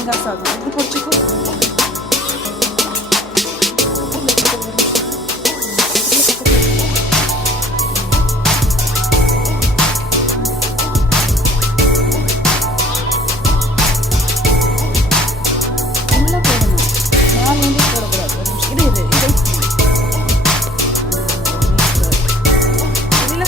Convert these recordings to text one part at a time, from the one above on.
தேங்காய் சாதம் இது பொரிச்சுக்கோ.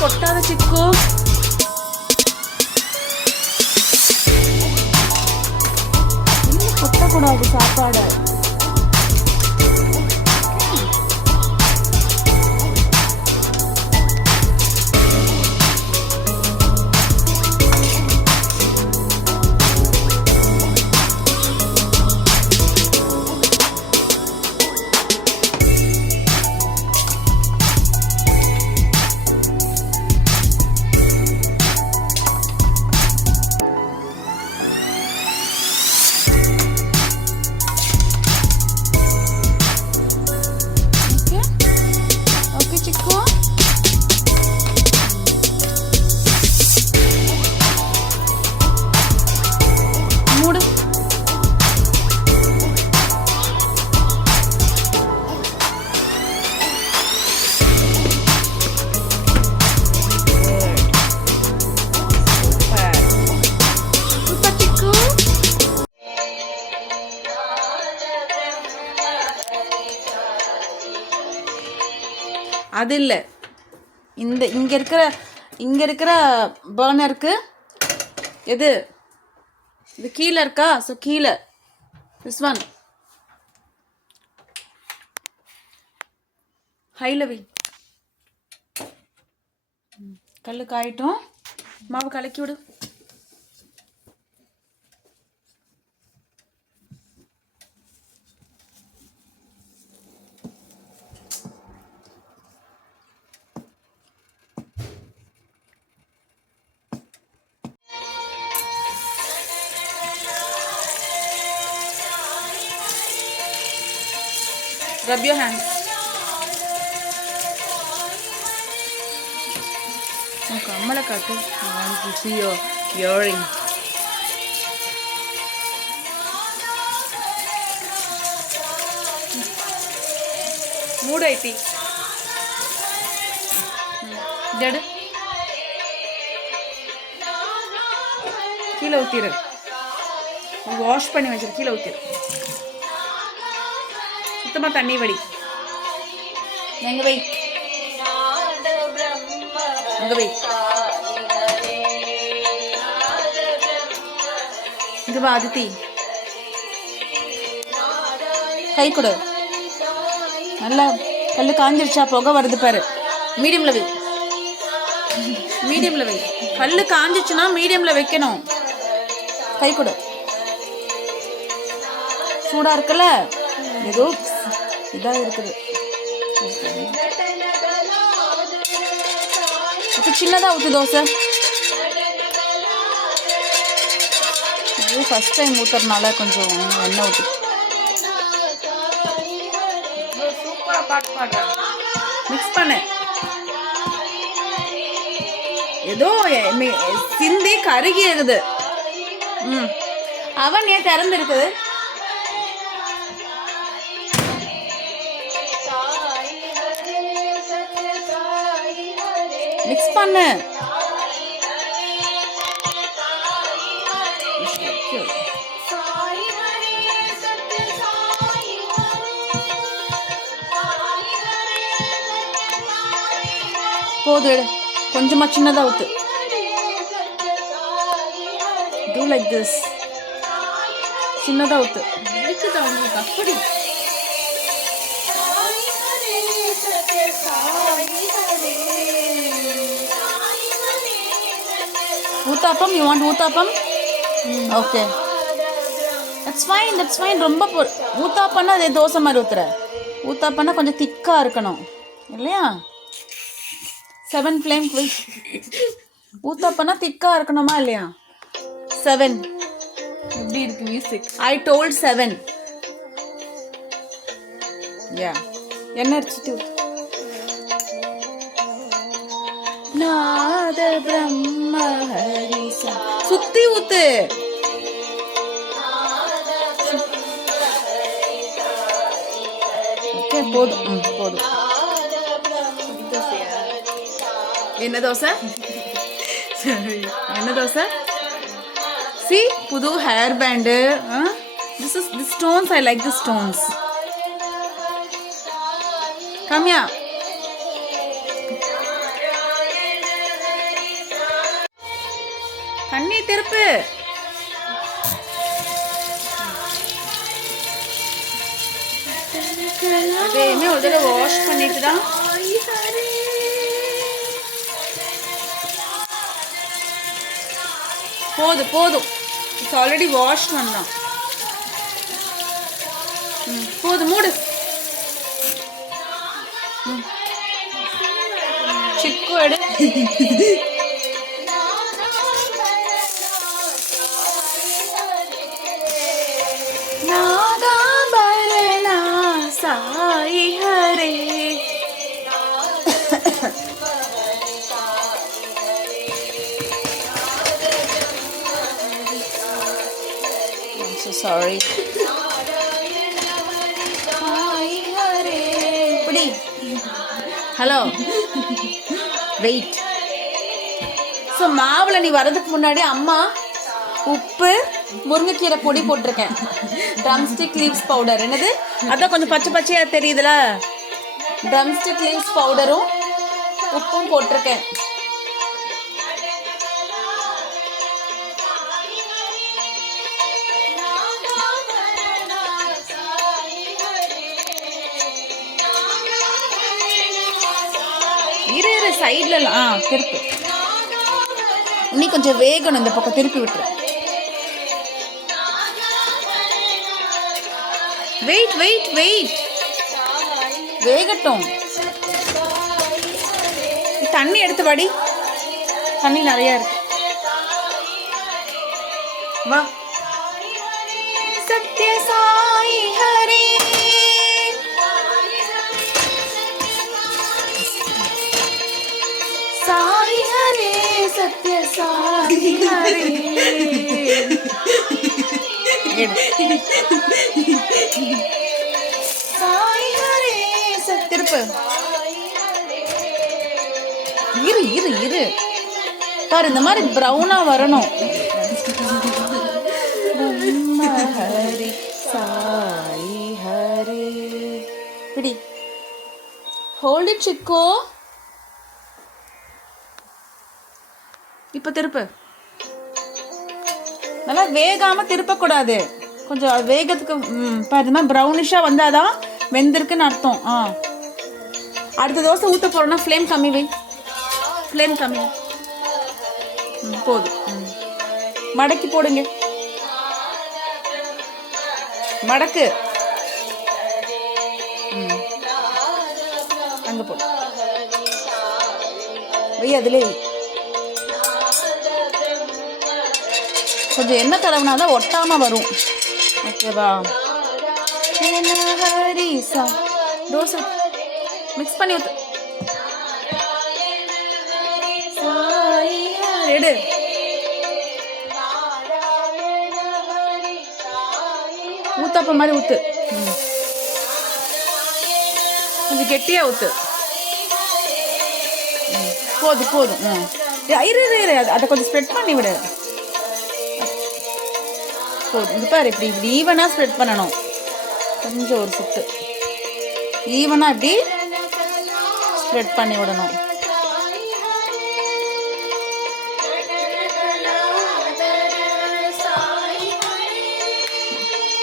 கொட்டாத சிக்கு. கொட்டக்கூடாது சாப்பாடு. அது இல்லை, இந்த இங்கே இருக்கிற பர்னருக்கு எது இது கீழே இருக்கா? ஸோ கீழே திஸ் ஒன் ஹையில் வை. கல் காயிட்டும், மாவு கலக்கி விடு. Rub your hands. Okay, Ammala kattu. I want to see your earring. Mood aiti. Dead. Kilo uthiru. Wash panni vechir kilo uthiru. சுத்தமாக தண்ணி வடி. எங்க வை எங்க வை இங்க வா அதித்தி. கை கொடு. நல்லா கல்லு காஞ்சிருச்சா? புகை வருது பாரு. மீடியம்ல வை, மீடியம்ல வை. கல்லு காஞ்சிச்சுன்னா மீடியம்ல வைக்கணும். கை கொடு. சூடா இருக்குல்ல, ஏதோ இதா இருக்குது. இப்போ சின்னதாக ஊற்று தோசை. இது ஃபஸ்ட் டைம் ஊற்றுறதுனால கொஞ்சம் எண்ணெய் ஊற்று. சூப்பராக பாட்டு பாடுறேன். மிக்ஸ் பண்ணு. ஏதோ சிந்தி கருகி இருக்குது. அவன் ஏன் திறந்து இருக்குது? மிக்ஸ் பண்ணு. போது, கொஞ்சமா சின்னதா ஊத்து. Do like this. சின்னதா ஊத்து. இருக்குதா உங்களுக்கு அப்படி? Uttapam, you want uttapam? Okay, that's fine. ரொம்ப ஊத்தாப்பம்னா அதே தோசை மாதிரி ஊத்துற. ஊத்தாப்பம்னா கொஞ்சம் திக்கா இருக்கணும் இல்லையா? 7 flame ஊத்தாப்பம்னா திக்கா இருக்கணுமா இல்லையா? 7 எப்படி இருக்கு மியூசிக்? I told 7. என்ன அடிச்சிட்டு நாத பிரம்ம ஹரிசா சுத்தி ஊத்து. ஓகே போதும். போதும். என்ன தோசை? என்ன தோசை? சி புது hair band. This stones, I like the stones. Come here. கண்ணி திருப்பு. அதையுமே ஒரு தடவை வாஷ் பண்ணிட்டு தான். போதும். இட்ஸ் ஆல்ரெடி வாஷ் பண்ணலாம். போதும், மூடு. சிக்கு எடு. Nagabharana Sai Hare. I'm so sorry. Hello, wait. So மாவில் நீ வரதுக்கு முன்னாடி அம்மா உப்பு, முருங்கைக்கீரை பொடி போட்டிருக்கேன், ட்ரம்ஸ்டிக் லீவ்ஸ் பவுடர். என்னது அதான் கொஞ்சம் பச்சையாக தெரியுதுல, ட்ரம்ஸ்டிக் லீவ்ஸ் பவுடரும் உப்பும் போட்டிருக்கேன். இரு சைட்லலாம் திருப்பு. நீ கொஞ்சம் வேகணும், இந்த பக்கம் திருப்பி விட்டுரு. வெயிட் வேகட்டும். தண்ணி எடுத்து வாடி, தண்ணி நிறைய இருக்கு. வா. சத்ய சாயி ஹரே. சாயி ஹரே, சத்ய சாயி ஹரே. சாயி ஹரே சத்திருப்பு. இரு பாரு, இந்த மாதிரி ப்ரௌனா வரணும். ஹரி சாயி ஹரே. பிடி. Hold it Chicco. இப்போ திருப்பு. நல்லா வேகாம திருப்பக்கூடாது, கொஞ்சம் வேகத்துக்கு. பாரு, மாதிரி ப்ரௌனிஷாக வந்தாதான் வெந்திருக்குன்னு அர்த்தம். அடுத்த தோசை ஊற்ற போகிறோன்னா ஃப்ளேம் கம்மி வை. ஃப்ளேம் கம்மி. போதும். மடக்கி போடுங்க. மடக்கு. அங்கே போடு. வை, அதிலே கொஞ்சம் எண்ணெய் தடவினாதான் ஒட்டாமல் வரும். ஓகேவா? ஹரிசா தோசை மிக்ஸ் பண்ணி ஊற்று. எடு. ஊத்தாப்ப மாதிரி ஊத்து. கொஞ்சம் கெட்டியா ஊத்து. போதும். இரு அதை கொஞ்சம் ஸ்ப்ரெட் பண்ணி விடு. போதும். இது பாரு, இப்படி ஈவனாக ஸ்ப்ரெட் பண்ணணும். கொஞ்சம் ஒரு சுத்து ஈவனாக இப்படி ஸ்ப்ரெட் பண்ணி விடணும்.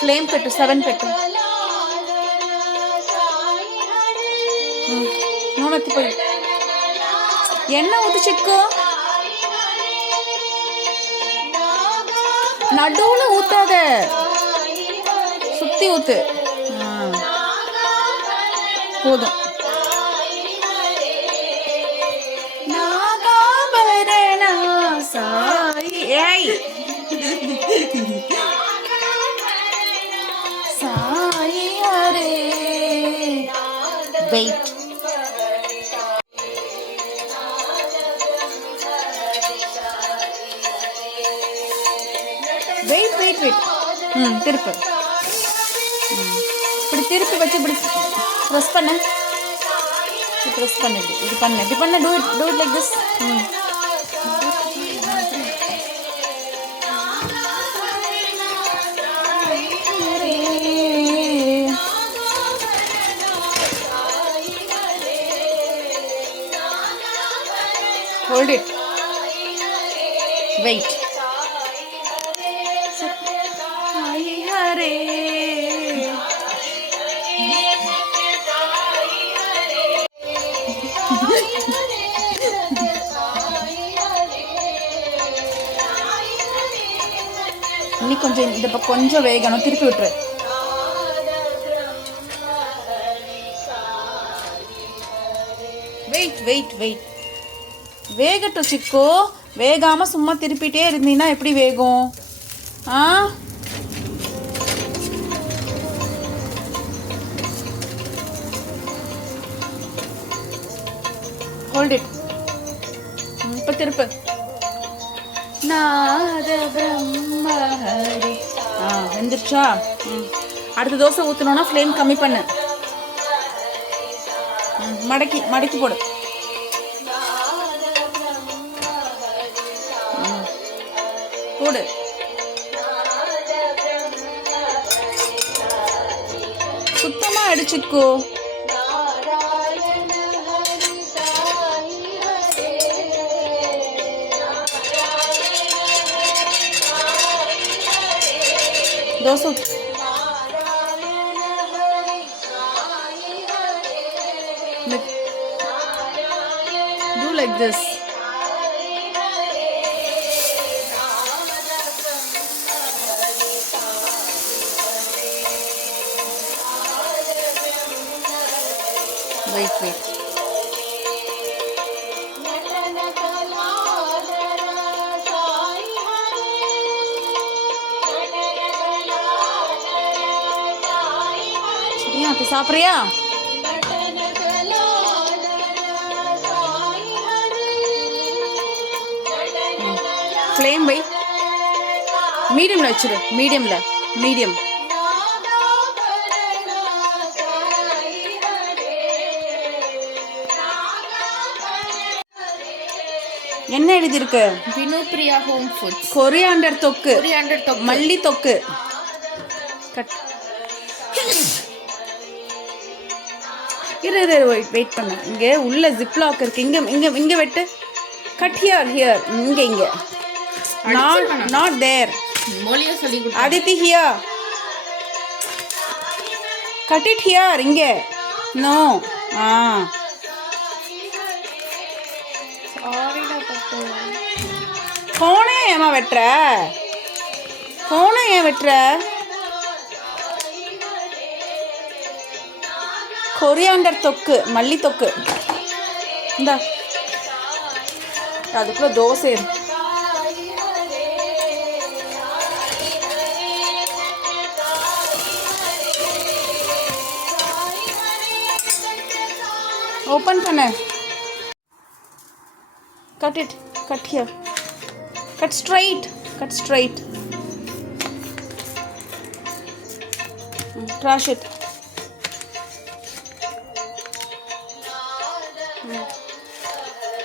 ఫ్లేమ్ పెట్టు 7 పెట్టు నూనె ఎత్తిపోయి எண்ணெய் ஊத்து சிக்கு நடுவுல ஊத்தாத சுத்தி ஊத்து போதும் நாகாபரணா சாயி ஏய் சாயி ஹரே வெயிட் வெயிட் திருப்பு இப்படி திருப்பி வச்சு இப்படி ப்ரெஸ் பண்ணு. ப்ரெஸ் பண்ணு. இப்படி பண்ணு. இப்படி பண்ணு. Do it like this. Hold it. Wait. இன்னி கொஞ்சம் இந்த பக்கம் கொஞ்சம் வேகணும். திருப்பி விட்டுரு. வெயிட் வேகட்டும் சிக்கு. வேகாமல் சும்மா திருப்பிட்டே இருந்தீங்கன்னா எப்படி வேகும்? Hold it. இப்போ திருப்பு. நாத பிரம்மஹரி. வெந்துருச்சா? அடுத்த தோசை ஊற்றணுன்னா ஃப்ளேம் கம்மி பண்ணு. மடக்கி போடு. போடு. சுத்தமா அடிச்சுக்கோ. Dosa do like this. Wait. சரியா? இப்போ சாப்பிட்றியா? ஃப்ளேம் வை. மீடியமில் வச்சிரு. மீடியம். என்ன எழுதியிருக்கு? Vinupriya home foods. கொரியாண்டர் தொக்கு. மல்லி தொக்கு. வெயிட் பண்ண. இங்கே உள்ள ஜிப்லாக் இருக்கு. இங்கே வெட்டு. Cut here. இங்கே not there. Aditi here. Cut it here. இங்கே நோ. கோணே ஏமா வெட்டுற? கொரியாண்டர் தொக்கு, மல்லி தொக்கு. இந்த அதுக்குள்ள தோசை. ஓப்பன் பண்ணு. Cut it. Cut here. Cut straight. Crush it.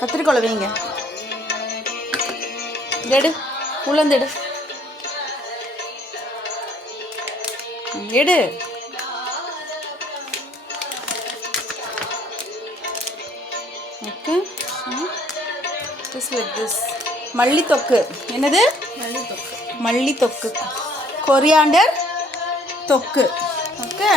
கத்திரிக்கோலை வைங்க. எடு. உளுந்து எடு. ஓகே. Just like this. மல்லி தொக்கு. என்னது? மல்லி தொக்கு. கொரியாண்டர் தொக்கு. ஓகே.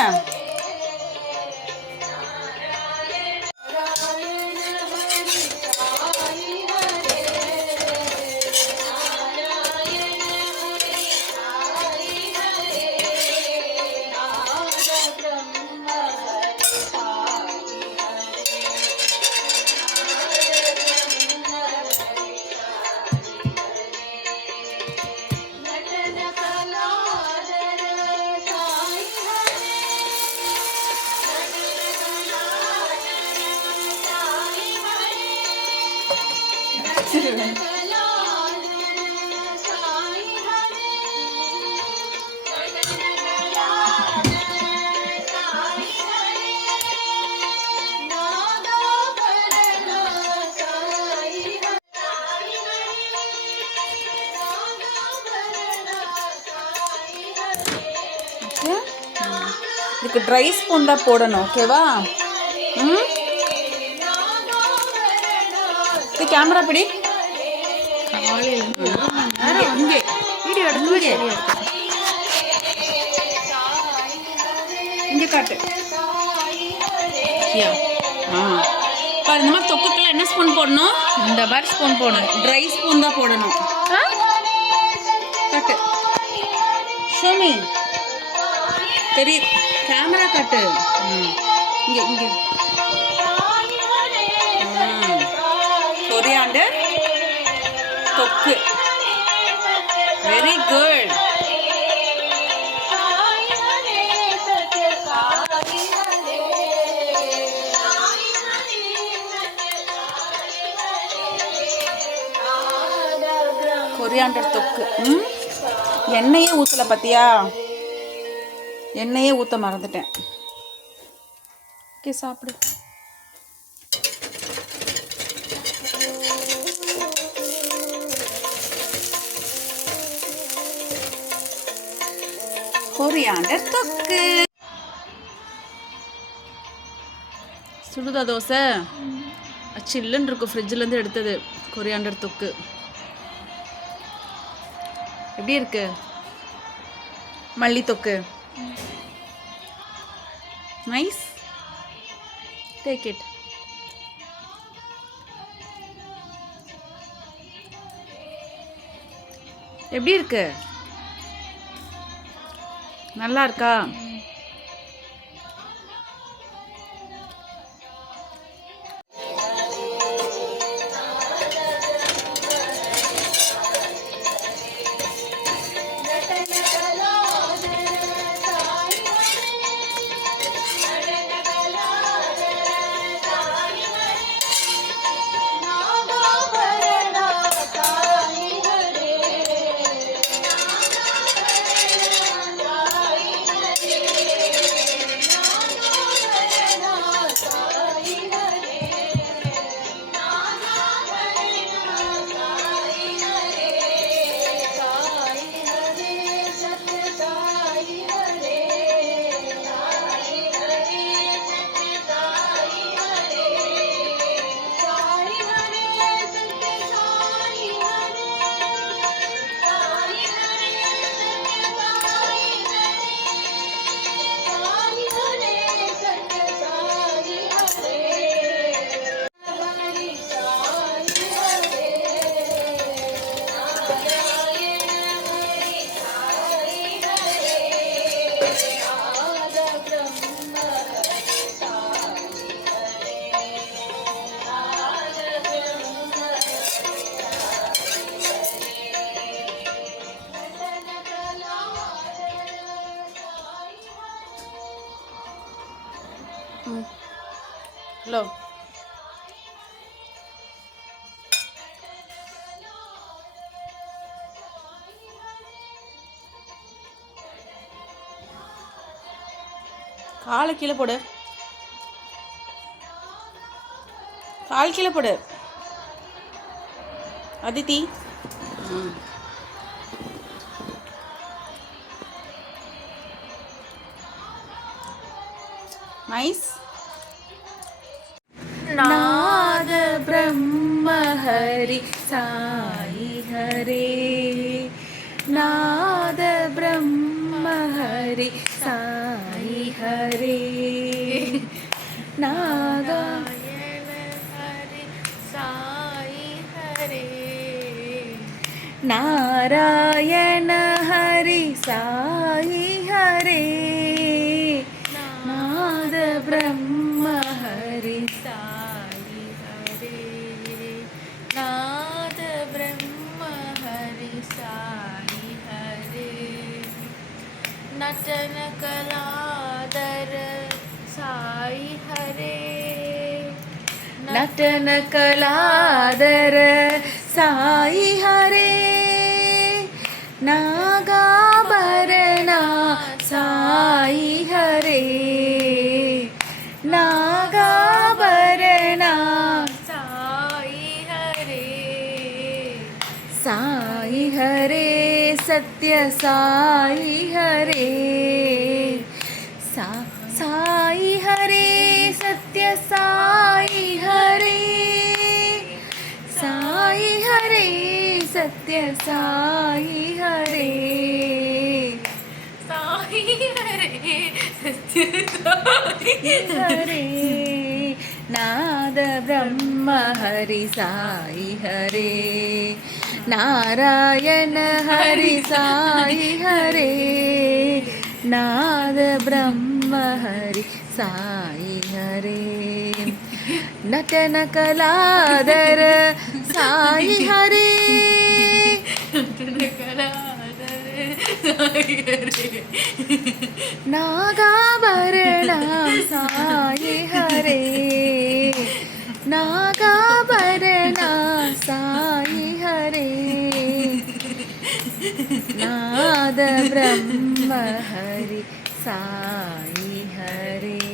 ஓகே இதுக்கு ட்ரை ஸ்பூன் தான் போடணும் ஓகேவா ம் இது கேமரா பிடி இங்கே வீடியோ எடுத்து இங்கே காட்டு பாரு இந்த மாதிரி தொக்குக்கெல்லாம் என்ன ஸ்பூன் போடணும் இந்த மாதிரி ஸ்பூன் போடணும் ட்ரை ஸ்பூன் தான் போடணும் காட்டு ஷோமி தெரியுது கேமரா காட்டு இங்கே இங்கே கொரியாண்டர் தொக்கு வெரி குட் கொரியாண்டர் தொக்கு எண்ணெயே ஊற்றலை பார்த்தியா எண்ணெயே ஊற்ற மறந்துட்டேன் ஓகே சாப்பிடு கொரியாண்டர் தொக்கு சுடுதா தோசை சில்லுன்னு இருக்கும் ஃப்ரிட்ஜிலேருந்து எடுத்தது கொரியாண்டர் தொக்கு எப்படி இருக்கு மல்லி தொக்கு நைஸ் டேக் இட் எப்படி இருக்கு நல்லா இருக்கா ஹலோ காலை கீழே போடு கால் கீழே போடு அதித்தி நைஸ் नाद ब्रह्म हरि साई हरे नाद ब्रह्म हरि साई हरे नारायण हरि साई हरे नारायण हरि साई हरे नाद ब्रह्म हरि नाद ब्रह्म हरि साई हरे नटन कलाधर साई हरे नटन कलाधर साई हरे नागाभरणा साई हरे नागाभरणा साई हरे सत्य साई हरे सत्य साई हरे साई हरे हरे नाद ब्रह्म हरि साई हरे नारायण हरि साई हरे नाद ब्रह्म हरि साई हरे नटन कलाधर साई हरे नागाभरण साई हरे नागाभरण साई हरे नाद ब्रह्म हरि साई हरे